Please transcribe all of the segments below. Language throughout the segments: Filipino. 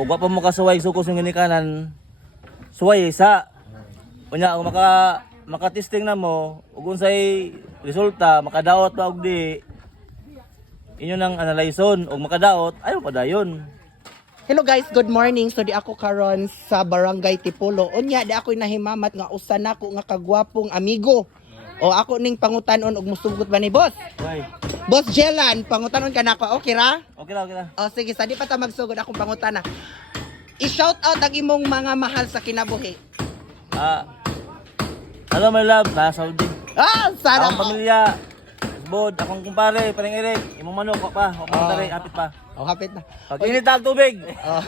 O wa pa mo kasuway sukos yung ginikanan. Suway sa. Unya kung maka makatesting na mo ug unsay resulta makadaot ba og di inyo nang analyson ug makadaot ayo pa dayon. Hello guys, good morning. So di ako karon sa Barangay Tipulo. Unya di ako nahimamat nga usa nako nga kagwapong amigo. O ako ning pangutanon og musugot ba ni boss? Way. Boss Jelan, pangutanon ka nako. Okay ra? Okay lang, okay lang. O sige, sa di pa ta magsugod akong pangutana. I-shout out ang imong mga mahal sa kinabuhi. Ah. Hello my love, na Saudi. Ah, sana. Akong pamilya. Bod, akong kumpare, paring Eric, imong manok wa pa, wa pa Ah. tari, apit pa. Oh, hapit na. Pag init ang tubig. Oh.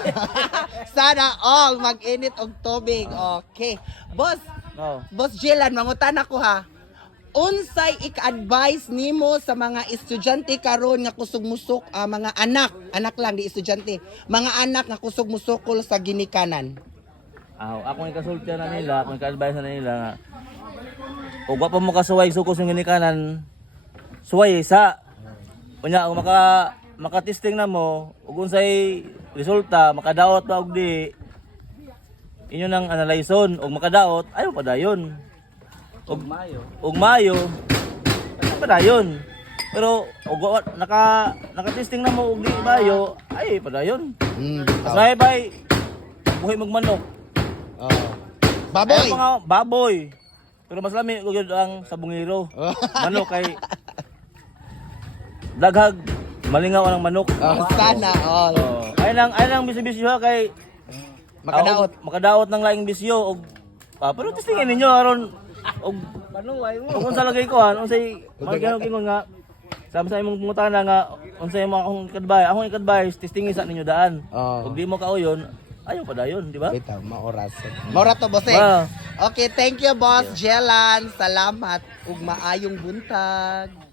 sana all mag-init og tubig. Okay. Boss, No. Boss Jelan, mangutana ko ha. Unsay ik-advise nimo sa mga estudyante karon nga kusog musok ah, mga anak, anak lang di estudyante, mga anak nga kusog musukol sa ginikanan. Aw, akong ikasulti na nila, akong ika-advise na nila nga. O wa pa mo kasuway sukos yung ginikanan. Suway sa. Unya kung maka makatesting na mo ug unsay resulta makadaot ba og di inyo nang analyson ug makadaot ayo pa dayon. Og Mayo. Og Mayo. Ayo pa dayon. Pero og wa- naka nakatesting na mo og di Mayo, ay pa dayon. Mm. Asay bay buhay magmanok. Oh. Baboy. Baboy. mga baboy. Pero mas lami ko gyud ang sabungero. manok kay daghag malingaw ang manok. Oh, sana all. Oh, ay nang ay nang bisyo ha kay Makadaot. ah, og- makadaot ng laing bisyo og ah, pero testingin ninyo aron og panuway mo. Kung sa lagay ko han unsay magano gingon nga Sama sa imong pangutana nga unsay mo akong kadbay, akong ikadbay testingin sa ninyo daan. Oh. Ug di mo kauyon, ayaw pa dayon, di ba? Bitaw, maoras. Maoras to, boss. eh. Ah. Okay, thank you, boss Jelan. Salamat ug maayong buntag.